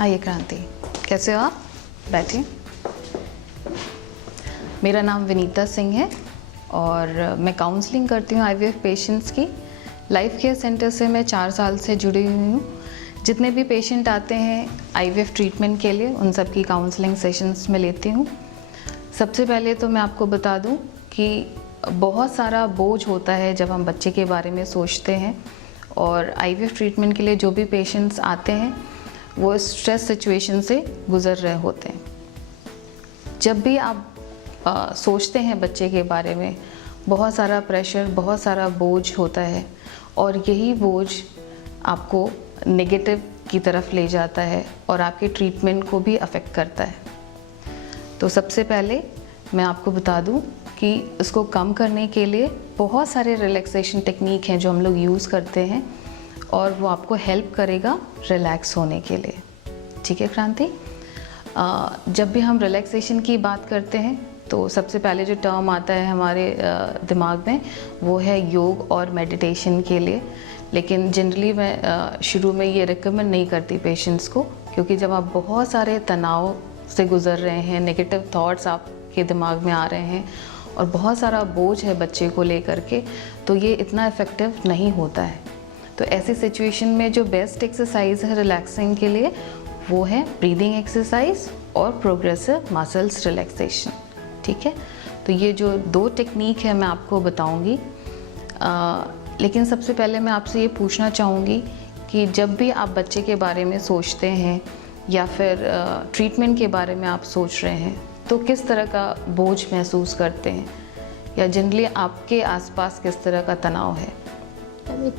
आइए क्रांति, कैसे हो आप? बैठिए। मेरा नाम विनीता सिंह है और मैं काउंसलिंग करती हूँ आईवीएफ पेशेंट्स की। लाइफ केयर सेंटर से मैं 4 साल से जुड़ी हुई हूँ। जितने भी पेशेंट आते हैं आईवीएफ ट्रीटमेंट के लिए, उन सब की काउंसलिंग सेशंस में लेती हूँ। सबसे पहले तो मैं आपको बता दूँ कि बहुत सारा बोझ होता है जब हम बच्चे के बारे में सोचते हैं, और आईवीएफ ट्रीटमेंट के लिए जो भी पेशेंट्स आते हैं वो स्ट्रेस सिचुएशन से गुज़र रहे होते हैं। जब भी आप सोचते हैं बच्चे के बारे में, बहुत सारा प्रेशर, बहुत सारा बोझ होता है, और यही बोझ आपको नेगेटिव की तरफ ले जाता है और आपके ट्रीटमेंट को भी अफेक्ट करता है। तो सबसे पहले मैं आपको बता दूं कि इसको कम करने के लिए बहुत सारे रिलैक्सेशन टेक्निक हैं जो हम लोग यूज़ करते हैं, और वो आपको हेल्प करेगा रिलैक्स होने के लिए। ठीक है क्रांति? जब भी हम रिलैक्सेशन की बात करते हैं तो सबसे पहले जो टर्म आता है हमारे दिमाग में वो है योग और मेडिटेशन के लिए। लेकिन जनरली मैं शुरू में ये रिकमेंड नहीं करती पेशेंट्स को, क्योंकि जब आप बहुत सारे तनाव से गुज़र रहे हैं, नेगेटिव थॉट्स आपके दिमाग में आ रहे हैं और बहुत सारा बोझ है बच्चे को लेकर के, तो ये इतना इफ़ेक्टिव नहीं होता है। तो ऐसी सिचुएशन में जो बेस्ट एक्सरसाइज है रिलैक्सिंग के लिए वो है ब्रीदिंग एक्सरसाइज और प्रोग्रेसिव मसल्स रिलैक्सेशन। ठीक है? तो ये जो 2 टेक्निक है मैं आपको बताऊंगी। लेकिन सबसे पहले मैं आपसे ये पूछना चाहूँगी कि जब भी आप बच्चे के बारे में सोचते हैं या फिर ट्रीटमेंट के बारे में आप सोच रहे हैं, तो किस तरह का बोझ महसूस करते हैं, या जनरली आपके आसपास किस तरह का तनाव है?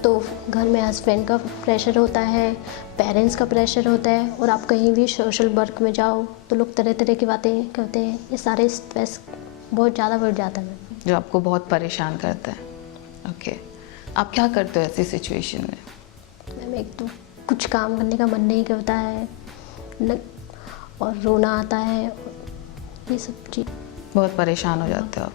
तो घर में हस्बैंड का प्रेशर होता है, पेरेंट्स का प्रेशर होता है, और आप कहीं भी सोशल वर्क में जाओ तो लोग तरह तरह की बातें करते हैं। ये सारे स्ट्रेस बहुत ज़्यादा बढ़ जाता है जो आपको बहुत परेशान करता है। ओके, आप क्या करते हो ऐसी सिचुएशन में? मैम, एक तो कुछ काम करने का मन नहीं करता है और रोना आता है, ये सब चीज़। बहुत परेशान हो जाते हो आप,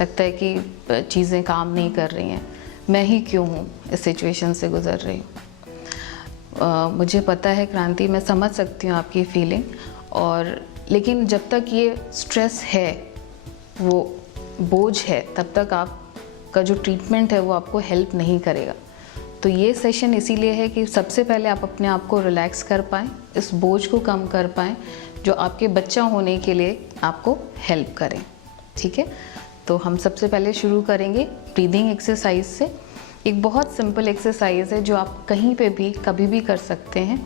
लगता है कि चीज़ें काम नहीं कर रही हैं, मैं ही क्यों हूँ इस सिचुएशन से गुज़र रही हूँ। मुझे पता है क्रांति, मैं समझ सकती हूँ आपकी फीलिंग, और लेकिन जब तक ये स्ट्रेस है, वो बोझ है, तब तक आपका जो ट्रीटमेंट है वो आपको हेल्प नहीं करेगा। तो ये सेशन इसीलिए है कि सबसे पहले आप अपने आप को रिलैक्स कर पाएँ, इस बोझ को कम कर पाएँ जो आपके बच्चा होने के लिए आपको हेल्प करें। ठीक है? तो हम सबसे पहले शुरू करेंगे ब्रीदिंग एक्सरसाइज से। एक बहुत सिंपल एक्सरसाइज है जो आप कहीं पे भी कभी भी कर सकते हैं।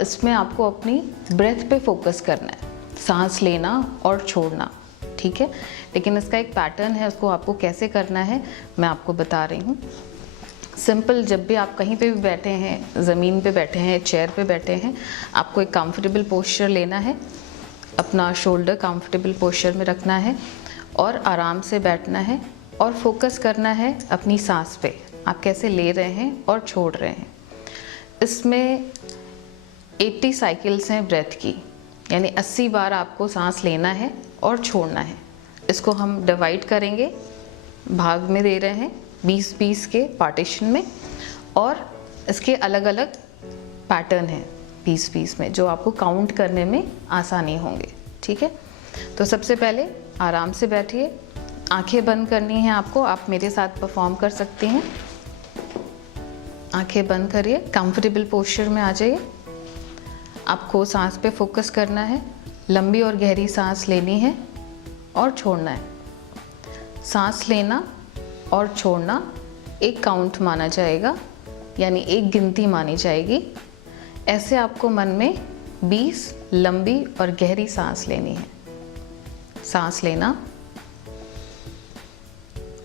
इसमें आपको अपनी ब्रेथ पे फोकस करना है, सांस लेना और छोड़ना। ठीक है? लेकिन इसका एक पैटर्न है, उसको आपको कैसे करना है मैं आपको बता रही हूँ। सिंपल, जब भी आप कहीं पे भी बैठे हैं, ज़मीन पे बैठे हैं, चेयर पे बैठे हैं, आपको एक कंफर्टेबल पोस्चर लेना है, अपना शोल्डर कंफर्टेबल पोस्चर में रखना है और आराम से बैठना है, और फोकस करना है अपनी सांस पे, आप कैसे ले रहे हैं और छोड़ रहे हैं। इसमें 80 साइकिल्स हैं ब्रेथ की, यानी 80 बार आपको सांस लेना है और छोड़ना है। इसको हम डिवाइड करेंगे, भाग में दे रहे हैं 20-20 के पार्टीशन में, और इसके अलग अलग पैटर्न हैं 20-20 में, जो आपको काउंट करने में आसानी होंगे। ठीक है? तो सबसे पहले आराम से बैठिए, आंखें बंद करनी है आपको। आप मेरे साथ परफॉर्म कर सकती हैं। आंखें बंद करिए, कंफर्टेबल पोस्चर में आ जाइए। आपको सांस पे फोकस करना है, लंबी और गहरी सांस लेनी है और छोड़ना है। सांस लेना और छोड़ना एक काउंट माना जाएगा, यानी एक गिनती मानी जाएगी। ऐसे आपको मन में 20 लंबी और गहरी सांस लेनी है। सांस लेना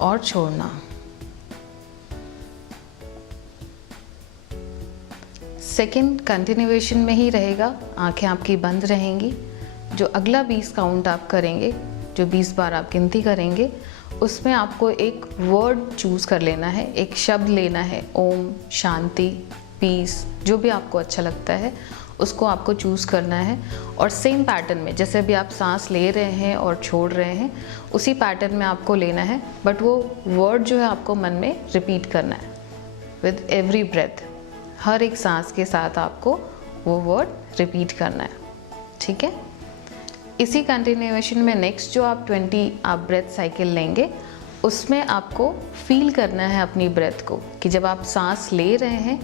और छोड़ना। सेकंड कंटिन्यूएशन में ही रहेगा, आंखें आपकी बंद रहेंगी। जो अगला 20 काउंट आप करेंगे, जो 20 बार आप गिनती करेंगे, उसमें आपको एक वर्ड चूज़ कर लेना है, एक शब्द लेना है। ओम, शांति, पीस, जो भी आपको अच्छा लगता है उसको आपको चूज़ करना है। और सेम पैटर्न में, जैसे भी आप सांस ले रहे हैं और छोड़ रहे हैं, उसी पैटर्न में आपको लेना है, बट वो वर्ड जो है आपको मन में रिपीट करना है विद एवरी ब्रेथ। हर एक सांस के साथ आपको वो वर्ड रिपीट करना है, ठीक है। इसी कंटिन्यूएशन में नेक्स्ट जो आप 20 आप ब्रेथ साइकिल लेंगे, उसमें आपको फील करना है अपनी ब्रेथ को कि जब आप सांस ले रहे हैं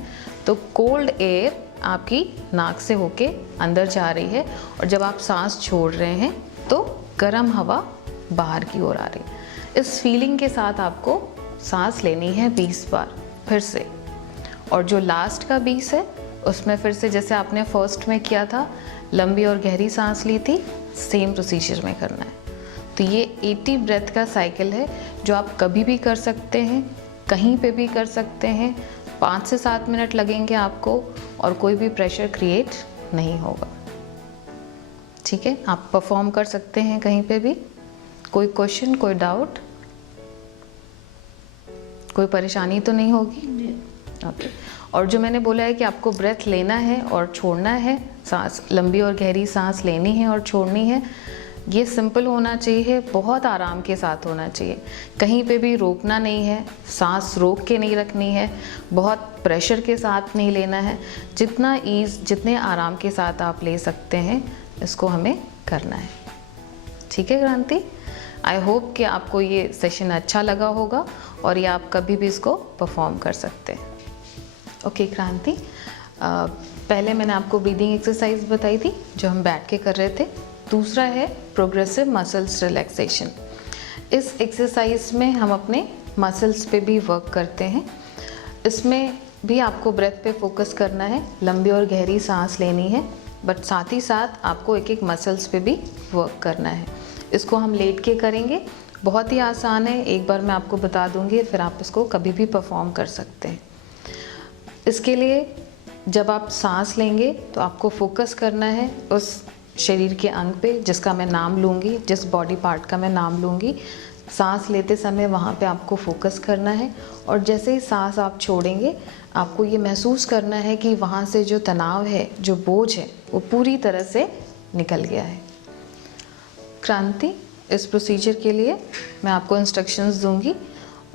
तो कोल्ड एयर आपकी नाक से होके अंदर जा रही है, और जब आप सांस छोड़ रहे हैं तो गर्म हवा बाहर की ओर आ रही है। इस फीलिंग के साथ आपको सांस लेनी है 20 बार फिर से। और जो लास्ट का 20 है उसमें फिर से जैसे आपने फर्स्ट में किया था, लंबी और गहरी सांस ली थी, सेम प्रोसीजर में करना है। तो ये 80 ब्रेथ का साइकिल है जो आप कभी भी कर सकते हैं, कहीं पे भी कर सकते हैं। 5 से 7 मिनट लगेंगे आपको और कोई भी प्रेशर क्रिएट नहीं होगा, ठीक है। आप परफॉर्म कर सकते हैं कहीं पे भी। कोई क्वेश्चन, कोई डाउट, कोई परेशानी तो नहीं होगी? ओके। और जो मैंने बोला है कि आपको ब्रेथ लेना है और छोड़ना है, सांस लंबी और गहरी सांस लेनी है और छोड़नी है, ये सिंपल होना चाहिए, बहुत आराम के साथ होना चाहिए। कहीं पे भी रोकना नहीं है, सांस रोक के नहीं रखनी है, बहुत प्रेशर के साथ नहीं लेना है। जितना ईज़, जितने आराम के साथ आप ले सकते हैं, इसको हमें करना है, ठीक है क्रांति। आई होप कि आपको ये सेशन अच्छा लगा होगा और ये आप कभी भी इसको परफॉर्म कर सकते हैं। ओके क्रांति, पहले मैंने आपको ब्रीदिंग एक्सरसाइज बताई थी जो हम बैठ के कर रहे थे। दूसरा है प्रोग्रेसिव मसल्स रिलैक्सेशन। इस एक्सरसाइज में हम अपने मसल्स पे भी वर्क करते हैं। इसमें भी आपको ब्रेथ पे फोकस करना है, लंबी और गहरी सांस लेनी है, बट साथ ही साथ आपको एक एक मसल्स पे भी वर्क करना है। इसको हम लेट के करेंगे, बहुत ही आसान है, एक बार मैं आपको बता दूंगी, फिर आप इसको कभी भी परफॉर्म कर सकते हैं। इसके लिए जब आप सांस लेंगे तो आपको फोकस करना है उस शरीर के अंग पे जिसका मैं नाम लूँगी, जिस बॉडी पार्ट का मैं नाम लूँगी। सांस लेते समय वहाँ पे आपको फोकस करना है, और जैसे ही सांस आप छोड़ेंगे आपको ये महसूस करना है कि वहाँ से जो तनाव है, जो बोझ है, वो पूरी तरह से निकल गया है। क्रांति, इस प्रोसीजर के लिए मैं आपको इंस्ट्रक्शंस दूंगी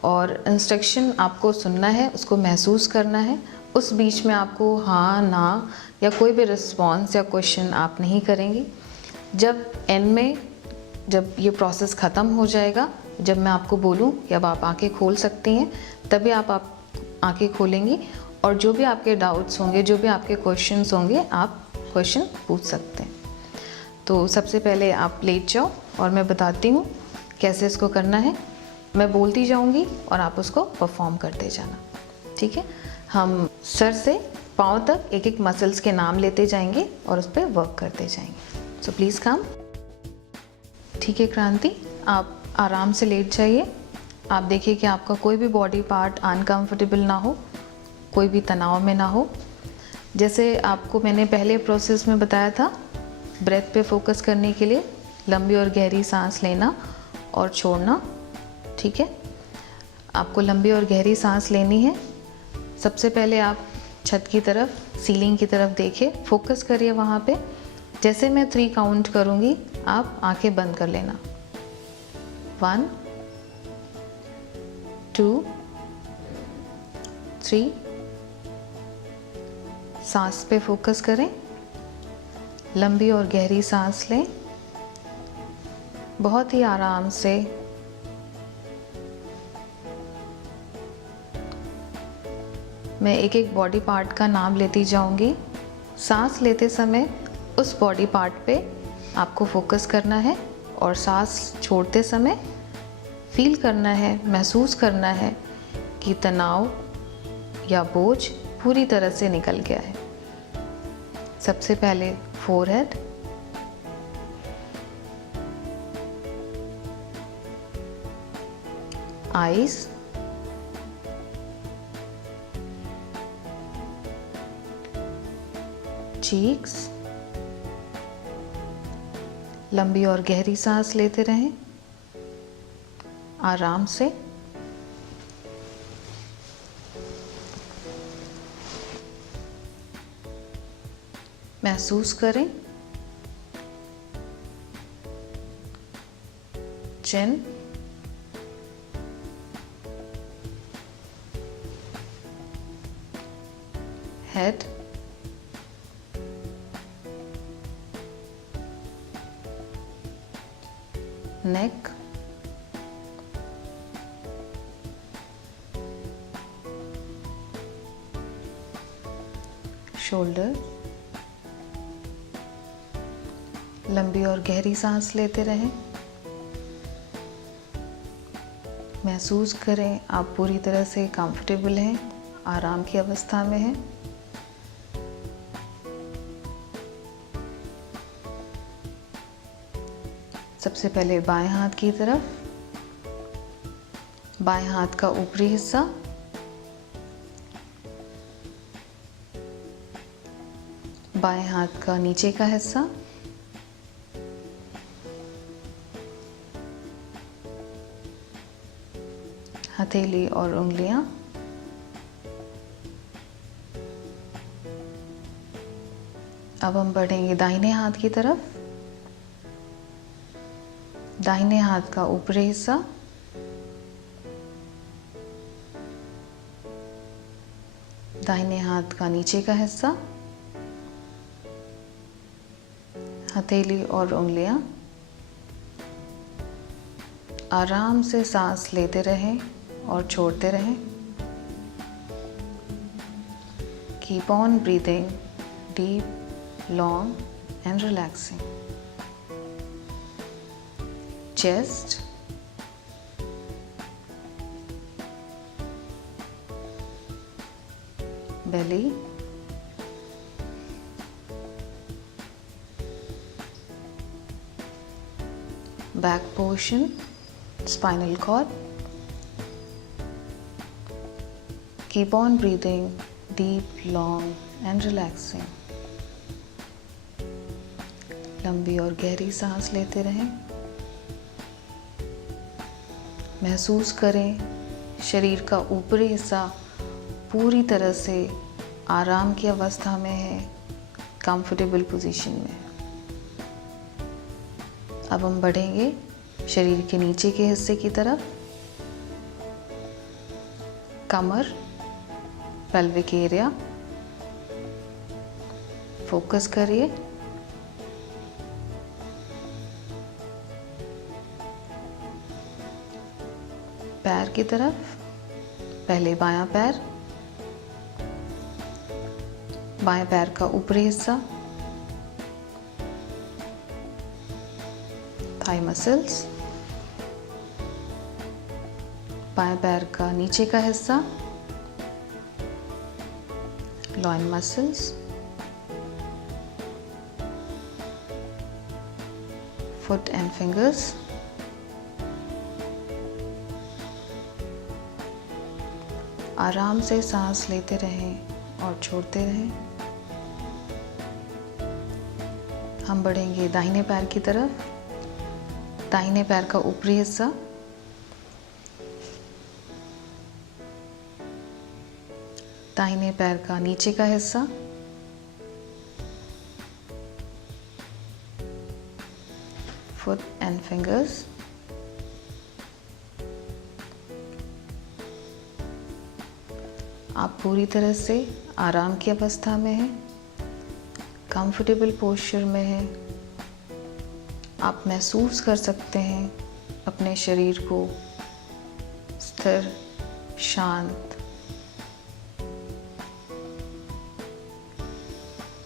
और इंस्ट्रक्शन आपको सुनना है, उसको महसूस करना है। उस बीच में आपको हाँ, ना या कोई भी रिस्पॉन्स या क्वेश्चन आप नहीं करेंगी। जब एंड में, जब ये प्रोसेस ख़त्म हो जाएगा, जब मैं आपको बोलूँ कि अब आप आंखें खोल सकती हैं, तभी आप आंखें खोलेंगी, और जो भी आपके डाउट्स होंगे, जो भी आपके क्वेश्चंस होंगे, आप क्वेश्चन पूछ सकते हैं। तो सबसे पहले आप लेट जाओ और मैं बताती हूँ कैसे इसको करना है। मैं बोलती जाऊँगी और आप उसको परफॉर्म करते जाना, ठीक है। हम सर से पाँव तक एक एक मसल्स के नाम लेते जाएंगे और उस पर वर्क करते जाएंगे। सो प्लीज़ कम। ठीक है क्रांति, आप आराम से लेट जाइए। आप देखिए कि आपका कोई भी बॉडी पार्ट अनकंफर्टेबल ना हो, कोई भी तनाव में ना हो। जैसे आपको मैंने पहले प्रोसेस में बताया था, ब्रेथ पे फोकस करने के लिए लंबी और गहरी सांस लेना और छोड़ना, ठीक है। आपको लंबी और गहरी सांस लेनी है। सबसे पहले आप छत की तरफ, सीलिंग की तरफ देखिए, फोकस करिए वहाँ पे। जैसे मैं 3 काउंट करूँगी, आप आंखें बंद कर लेना। 1 2 3। सांस पे फोकस करें, लंबी और गहरी सांस लें, बहुत ही आराम से। मैं एक एक बॉडी पार्ट का नाम लेती जाऊंगी। सांस लेते समय उस बॉडी पार्ट पे आपको फोकस करना है, और सांस छोड़ते समय फील करना है, महसूस करना है कि तनाव या बोझ पूरी तरह से निकल गया है। सबसे पहले फोरहेड, आईज, चीक्स। लंबी और गहरी सांस लेते रहें आराम से। महसूस करें चिन, हेड, neck, शोल्डर। लंबी और गहरी सांस लेते रहें। महसूस करें आप पूरी तरह से कंफर्टेबल हैं, आराम की अवस्था में हैं। सबसे पहले बाएं हाथ की तरफ। बाएं हाथ का ऊपरी हिस्सा, बाएं हाथ का नीचे का हिस्सा, हथेली और उंगलियां। अब हम बढ़ेंगे दाहिने हाथ की तरफ। दाहिने हाथ का ऊपरी हिस्सा, दाहिने हाथ का नीचे का हिस्सा, हथेली और उंगलियां। आराम से सांस लेते रहें और छोड़ते रहें। Keep on breathing deep, long and relaxing. Chest, belly, back portion, spinal cord. Keep on breathing deep, long and relaxing. लंबी और गहरी सांस लेते रहें। महसूस करें शरीर का ऊपरी हिस्सा पूरी तरह से आराम की अवस्था में है, कंफर्टेबल पोजीशन में। अब हम बढ़ेंगे शरीर के नीचे के हिस्से की तरफ। कमर, पेल्विक एरिया, फोकस करिए। पैर की तरफ। पहले बायां पैर, बाएं पैर का ऊपरी हिस्सा, थाई मसल्स, बाएं पैर का नीचे का हिस्सा, loin muscles, foot and fingers. आराम से सांस लेते रहें और छोड़ते रहें। हम बढ़ेंगे दाहिने पैर की तरफ। दाहिने पैर का ऊपरी हिस्सा, दाहिने पैर का नीचे का हिस्सा, फुट एंड फिंगर्स। आप पूरी तरह से आराम की अवस्था में हैं, कंफर्टेबल पोस्चर में हैं। आप महसूस कर सकते हैं अपने शरीर को स्थिर, शांत,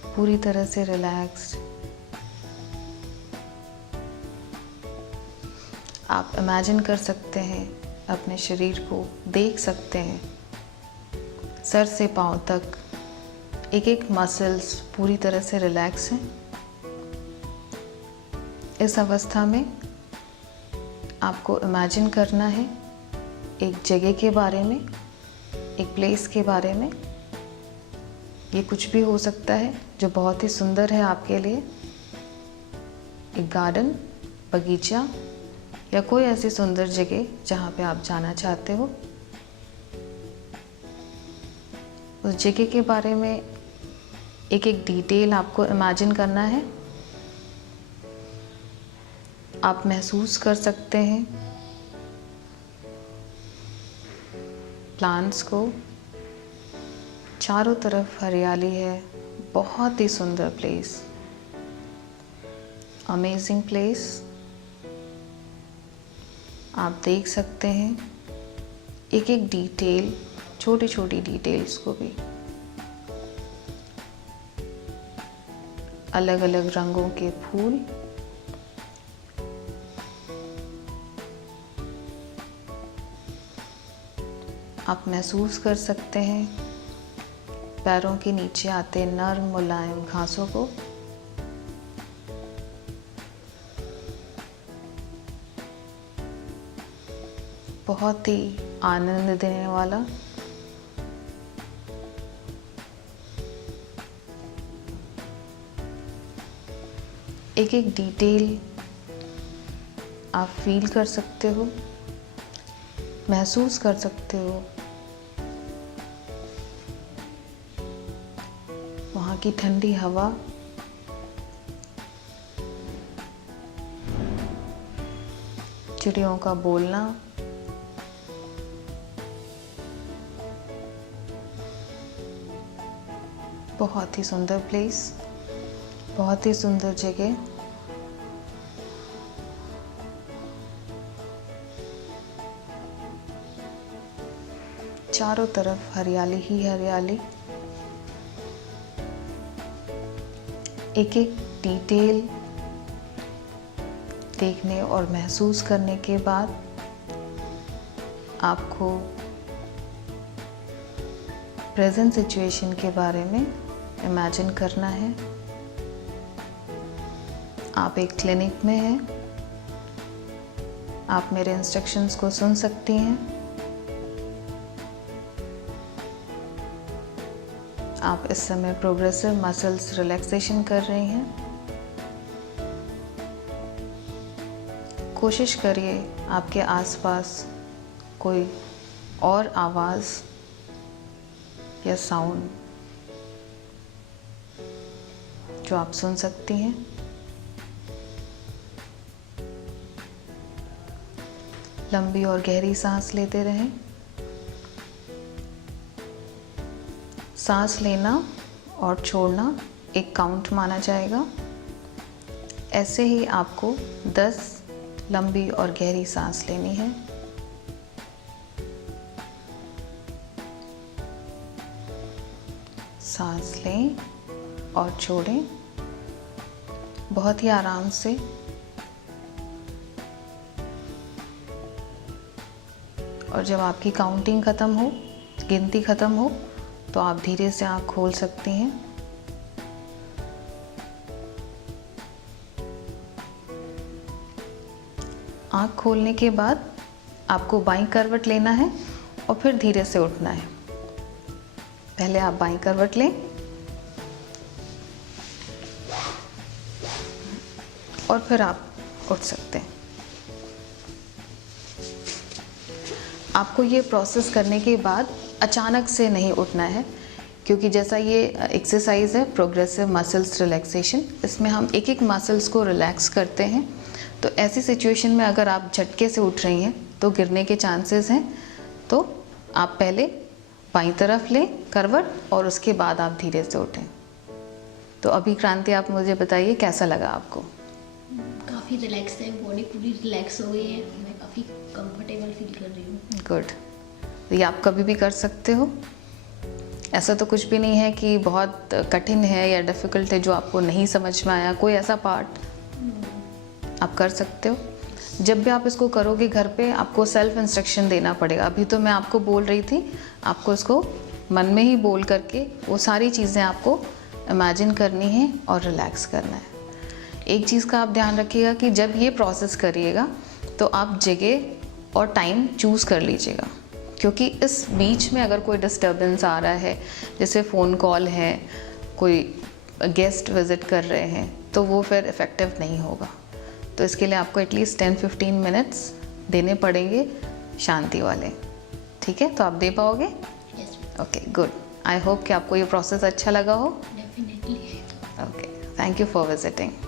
पूरी तरह से रिलैक्स्ड। आप इमेजिन कर सकते हैं, अपने शरीर को देख सकते हैं, सर से पांव तक एक एक मसल्स पूरी तरह से रिलैक्स हैं। इस अवस्था में आपको इमेजिन करना है एक जगह के बारे में, एक प्लेस के बारे में। ये कुछ भी हो सकता है जो बहुत ही सुंदर है आपके लिए। एक गार्डन, बगीचा या कोई ऐसी सुंदर जगह जहाँ पे आप जाना चाहते हो। उस जगह के बारे में एक एक डिटेल आपको इमेजिन करना है। आप महसूस कर सकते हैं प्लांट्स को, चारों तरफ हरियाली है, बहुत ही सुंदर प्लेस, अमेजिंग प्लेस। आप देख सकते हैं एक एक डिटेल, छोटी छोटी डिटेल्स को भी। अलग अलग रंगों के फूल, आप महसूस कर सकते हैं पैरों के नीचे आते नर्म मुलायम घासों को। बहुत ही आनंद देने वाला। एक एक डिटेल आप फील कर सकते हो, महसूस कर सकते हो। वहाँ की ठंडी हवा, चिड़ियों का बोलना, बहुत ही सुंदर प्लेस, बहुत ही सुंदर जगह। चारों तरफ हरियाली ही हरियाली। एक एक डिटेल देखने और महसूस करने के बाद आपको प्रेजेंट सिचुएशन के बारे में इमेजिन करना है। आप एक क्लिनिक में हैं, आप मेरे इंस्ट्रक्शंस को सुन सकती हैं। आप इस समय प्रोग्रेसिव मसल्स रिलैक्सेशन कर रही हैं। कोशिश करिए आपके आसपास कोई और आवाज़ या साउंड जो आप सुन सकती हैं। लंबी और गहरी सांस लेते रहें। सांस लेना और छोड़ना एक काउंट माना जाएगा। ऐसे ही आपको 10 लंबी और गहरी सांस लेनी है। सांस लें और छोड़ें बहुत ही आराम से। और जब आपकी काउंटिंग ख़त्म हो, गिनती ख़त्म हो, तो आप धीरे से आँख खोल सकती हैं। आँख खोलने के बाद आपको बाईं करवट लेना है और फिर धीरे से उठना है। पहले आप बाईं करवट लें और फिर आप उठ सकते हैं। आपको ये प्रोसेस करने के बाद अचानक से नहीं उठना है, क्योंकि जैसा ये एक्सरसाइज है प्रोग्रेसिव मसल्स रिलैक्सेशन, इसमें हम एक एक मसल्स को रिलैक्स करते हैं। तो ऐसी सिचुएशन में अगर आप झटके से उठ रही हैं तो गिरने के चांसेस हैं। तो आप पहले बाईं तरफ लें करवट और उसके बाद आप धीरे से उठें। तो अभी क्रांति आप मुझे बताइए कैसा लगा आपको? काफ़ी रिलैक्स है, बॉडी पूरी रिलैक्स हो गई है, मैं काफ़ी कंफर्टेबल फील कर रही हूँ। गुड। तो ये आप कभी भी कर सकते हो। ऐसा तो कुछ भी नहीं है कि बहुत कठिन है या डिफ़िकल्ट है जो आपको नहीं समझ में आया, कोई ऐसा पार्ट आप कर सकते हो। जब भी आप इसको करोगे घर पे आपको सेल्फ इंस्ट्रक्शन देना पड़ेगा। अभी तो मैं आपको बोल रही थी, आपको इसको मन में ही बोल करके वो सारी चीज़ें आपको इमेजिन करनी है और रिलैक्स करना है। एक चीज़ का आप ध्यान रखिएगा कि जब ये प्रोसेस करिएगा तो आप जगह और टाइम चूज़ कर लीजिएगा, क्योंकि इस बीच में अगर कोई डिस्टर्बेंस आ रहा है, जैसे फ़ोन कॉल है, कोई गेस्ट विज़िट कर रहे हैं, तो वो फिर इफ़ेक्टिव नहीं होगा। तो इसके लिए आपको एटलीस्ट 10-15 मिनट्स देने पड़ेंगे शांति वाले। ठीक है, तो आप दे पाओगे? Yes. Okay, good. I hope कि आपको ये प्रोसेस अच्छा लगा हो। Definitely. Okay, thank you for visiting.